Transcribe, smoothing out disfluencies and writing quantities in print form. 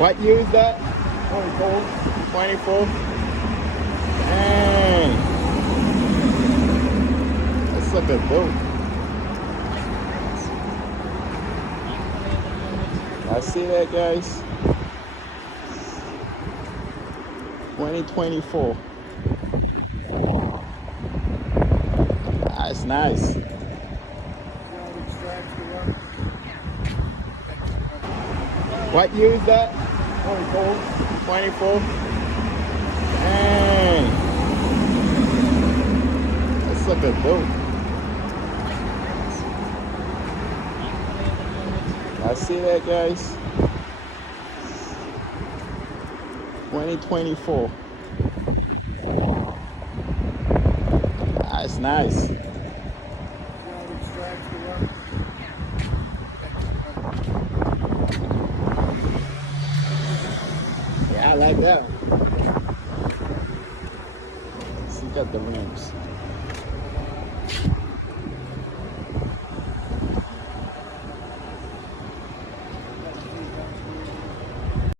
What year is that? 24. 24? Dang. That's like a dope. I see that, guys. 2024. That's nice. What year is that? 24. 24? Dang. That's like a dope. I see that, guys. 2024. That's nice. Yeah, I like that. See, got the rims.